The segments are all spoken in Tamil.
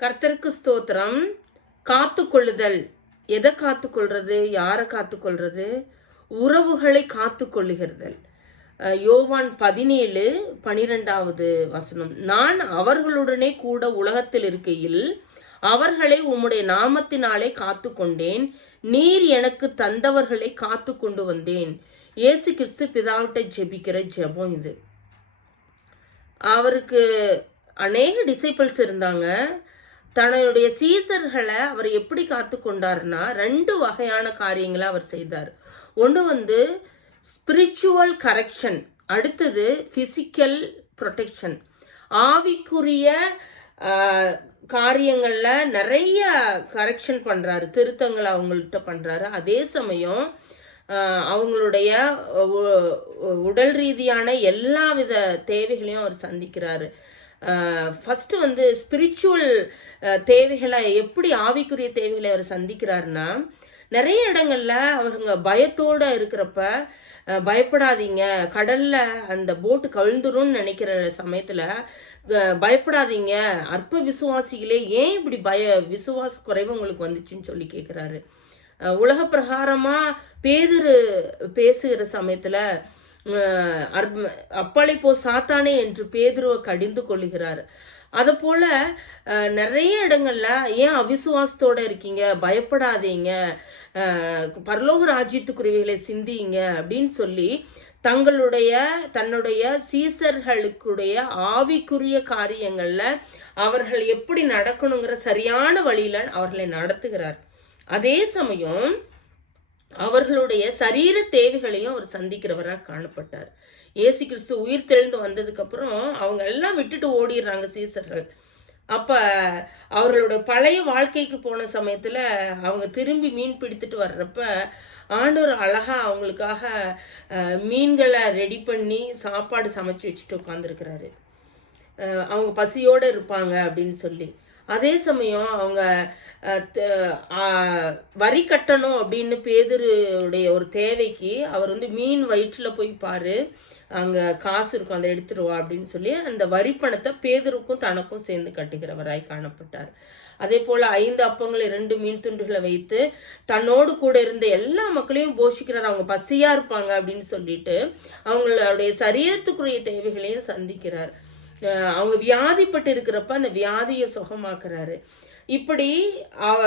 கர்த்தருக்கு ஸ்தோத்திரம். காத்துக்கொள்ளுதல். எதை காத்துக்கொள்றது? யாரை காத்துக்கொள்றது? உறவுகளை காத்துக்கொள்ளுகிறதல். யோவான் பதினேழு பனிரெண்டாவது வசனம். நான் அவர்களுடனே கூட உலகத்தில் இருக்கையில் அவர்களை உம்முடைய நாமத்தினாலே காத்து கொண்டேன் நீர் எனக்கு தந்தவர்களை காத்து கொண்டு வந்தேன். இயேசு கிறிஸ்து பிதாவிட்ட ஜெபிக்கிற ஜெபம் இது. அவருக்கு அநேக டிசைபிள்ஸ் இருந்தாங்க. தன்னுடைய சீசர்களை அவர் எப்படி காத்து கொண்டார்னா ரெண்டு வகையான காரியங்களை அவர் செய்தார். ஒன்று வந்து ஸ்பிரிச்சுவல் கரெக்ஷன் அடுத்தது ஃபிசிக்கல் ப்ரொடெக்ஷன் ஆவிக்குரிய காரியங்களில் நிறைய கரெக்ஷன் பண்ணுறாரு திருத்தங்களை அவங்கள்ட்ட பண்ணுறாரு அதே சமயம் அவங்களுடைய உடல் ரீதியான எல்லா வித தேவைகளையும் அவர் சந்திக்கிறாரு. ஃபஸ்ட்டு வந்து ஸ்பிரிச்சுவல் தேவைகளை எப்படி ஆவிக்குரிய தேவைகளை அவர் சந்திக்கிறாருன்னா நிறைய இடங்கள்ல அவங்க பயத்தோட இருக்கிறப்ப பயப்படாதீங்க. கடல்ல அந்த போட்டு கவிழ்ந்துரும்னு நினைக்கிற சமயத்துல பயப்படாதீங்க. அற்ப விசுவாசிகளே ஏன் இப்படி பய விசுவாச குறைவு உங்களுக்கு வந்துச்சுன்னு சொல்லி கேட்குறாரு உலக பிரகாரமா பேதுரு பேசுகிற சமயத்துல அஹ், போ சாத்தானே என்று பேதுருவை கடிந்து கொள்கிறார் அதை போல நிறைய இடங்கள்ல ஏன் அவிசுவாசத்தோட இருக்கீங்க? பயப்படாதீங்க. பரலோக ராஜ்யத்துக்குரியவைகளை சிந்திங்க அப்படின்னு சொல்லி தங்களுடைய தன்னுடைய சீசர்களுக்குடைய ஆவிக்குரிய காரியங்கள்ல அவர்கள் எப்படி நடக்கணுங்கிற சரியான வழியில அவர்களை நடத்துகிறார். அதே சமயம் அவர்களுடைய சரீர தேவைகளையும் அவர் சந்திக்கிறவராக காணப்பட்டார். ஏசு கிறிஸ்து உயிர் தெளிந்து வந்ததுக்கு அப்புறம் அவங்க எல்லாம் விட்டுட்டு ஓடிடுறாங்க சீசர்கள். அப்ப அவர்களுடைய பழைய வாழ்க்கைக்கு போன சமயத்துல அவங்க திரும்பி மீன் பிடித்துட்டு வர்றப்ப ஆண்டவர் அழகா அவங்களுக்காக மீன்களை ரெடி பண்ணி சாப்பாடு சமைச்சு வச்சுட்டு உட்காந்துருக்கிறாரு அவங்க பசியோட இருப்பாங்க அப்படின்னு சொல்லி. அதே சமயம் அவங்க வரி கட்டணும் அப்படின்னு பேதருடைய ஒரு தேவைக்கு அவர் வந்து மீன் வயிற்றில் போய் பாரு அங்கே காசு இருக்கும் அதை எடுத்துருவா அப்படின்னு சொல்லி அந்த வரி பணத்தை பேதுருக்கும் தனக்கும் சேர்ந்து கட்டுகிறவராய் காணப்பட்டார். அதே போல் ஐந்து அப்பங்கள் இரண்டு மீன் துண்டுகளை வைத்து தன்னோடு கூட இருந்த எல்லா மக்களையும் போஷிக்கிறார். அவங்க பசியாக இருப்பாங்க அப்படின்னு சொல்லிட்டு அவங்களுடைய சரீரத்துக்குரிய தேவைகளையும் சந்திக்கிறார். அவங்க வியாதிப்பட்டு இருக்கிறப்ப அந்த வியாதியை சுகமாக்குறாரு. இப்படி அவ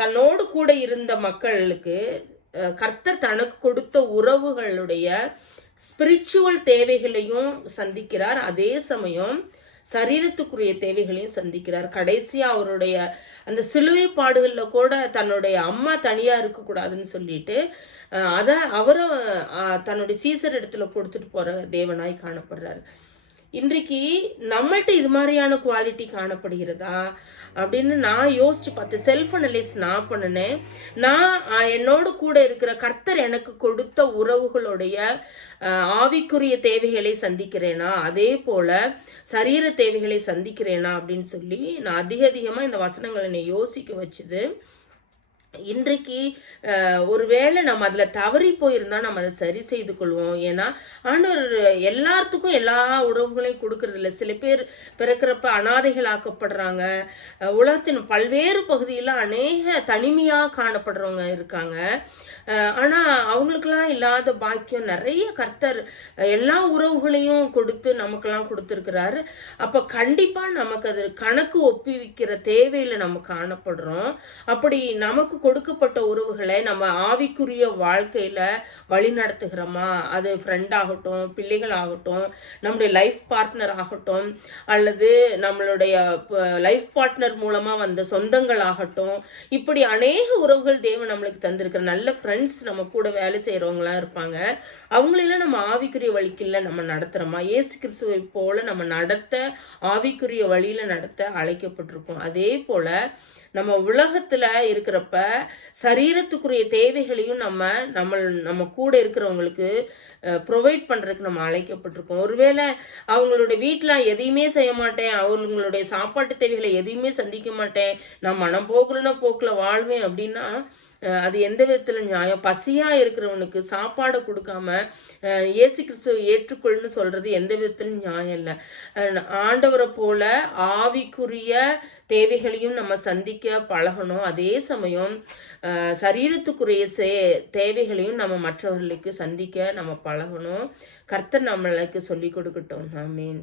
தன்னோடு கூட இருந்த மக்களுக்கு கர்த்தர் தனக்கு கொடுத்த உறவுகளுடைய ஸ்பிரிச்சுவல் தேவைகளையும் சந்திக்கிறார். அதே சமயம் சரீரத்துக்குரிய தேவைகளையும் சந்திக்கிறார். கடைசியா அவருடைய அந்த சிலுவை பாடுகள்ல கூட தன்னுடைய அம்மா தனியா இருக்கக்கூடாதுன்னு சொல்லிட்டு அதை அவரும் தன்னுடைய சீசர் இடத்துல கொடுத்துட்டு போற தேவனாய் காணப்படுறாரு. இன்றைக்கு நம்மள்ட்ட இது மாதிரியான குவாலிட்டி காணப்படுகிறதா அப்படின்னு நான் யோசிச்சு பார்த்தேன் செல்ஃப் அனலைஸ் நான் பண்ணினேன். நான் என்னோடு கூட இருக்கிற கர்த்தர் எனக்கு கொடுத்த உறவுகளுடைய ஆவிக்குரிய தேவைகளை சந்திக்கிறேனா? அதே போல சரீர தேவைகளை சந்திக்கிறேனா? அப்படின்னு சொல்லி நான் அதிக அதிகமாக இந்த வசனங்களை என்னை யோசிக்க வச்சுது. இன்றைக்கு ஒருவேளை நம்ம அதில் தவறி போயிருந்தால் நம்ம அதை சரி செய்து கொள்வோம். ஏன்னா ஆண்டவர் எல்லாத்துக்கும் எல்லா உறவுகளையும் கொடுக்கறதில்ல சில பேர் பிறக்கிறப்ப அனாதைகள் ஆக்கப்படுறாங்க. உலகத்தின் பல்வேறு பகுதியில் அநேக தனிமையாக காணப்படுறவங்க இருக்காங்க. ஆனால் அவங்களுக்கெல்லாம் இல்லாத பாக்கியம் நிறைய கர்த்தர் எல்லா உறவுகளையும் கொடுத்து நமக்கெல்லாம் கொடுத்துருக்கிறாரு. அப்போ கண்டிப்பாக நமக்கு அது கணக்கு ஒப்புவிக்கிற தேவையில் நம்ம காணப்படுறோம். அப்படி நமக்கு கொடுக்கப்பட்ட உறவுகளை நம்ம ஆவிக்குரிய வாழ்க்கையில வழி நடத்துகிறோமா அது ஃப்ரெண்ட் ஆகட்டும் பிள்ளைகள் ஆகட்டும் நம்முடைய லைஃப் பார்ட்னர் ஆகட்டும் அல்லது நம்மளுடைய லைஃப் பார்ட்னர் மூலமா வந்த சொந்தங்கள் ஆகட்டும். இப்படி அநேக உறவுகள் தேவன் நம்மளுக்கு தந்திருக்கிற நல்ல ஃப்ரெண்ட்ஸ் நம்ம கூட வேலை செய்யறவங்களாம் இருப்பாங்க. அவங்களெல்லாம் நம்ம ஆவிக்குரிய வழிக்குள்ள நம்ம நடத்துறோமா? ஏசு கிறிஸ்துவை போல நம்ம நடத்த ஆவிக்குரிய வழியில நடத்த அழைக்கப்பட்டிருக்கோம். அதே போல நம்ம உலகத்துல இருக்கிறப்ப சரீரத்துக்குரிய தேவைகளையும் நம்ம நம்ம நம்ம கூட இருக்கிறவங்களுக்கு ப்ரொவைட் பண்றதுக்கு நம்ம அழைக்கப்பட்டிருக்கோம். ஒருவேளை அவங்களுடைய வீட்டுல எதையுமே செய்ய மாட்டேன் அவங்களுடைய சாப்பாட்டு தேவைகளை எதையுமே சந்திக்க மாட்டேன் நான் மனம் போகலன்னா போக்குல வாழ்வேன் அப்படின்னா அது எந்த விதத்துல நியாயம்? பசியா இருக்கிறவனுக்கு சாப்பாடு கொடுக்காம இயேசு கிறிஸ்துவ ஏற்றுக்கொள்னு சொல்றது எந்த விதத்திலும் நியாயம் இல்லை. ஆண்டவரை போல ஆவிக்குரிய தேவைகளையும் நம்ம சந்திக்க பழகணும். அதே சமயம் சரீரத்துக்குரிய சே தேவைகளையும் நம்ம மற்றவர்களுக்கு சந்திக்க நம்ம பழகணும். கர்த்தர் நம்மளுக்கு சொல்லி கொடுக்கட்டும். ஆமீன்.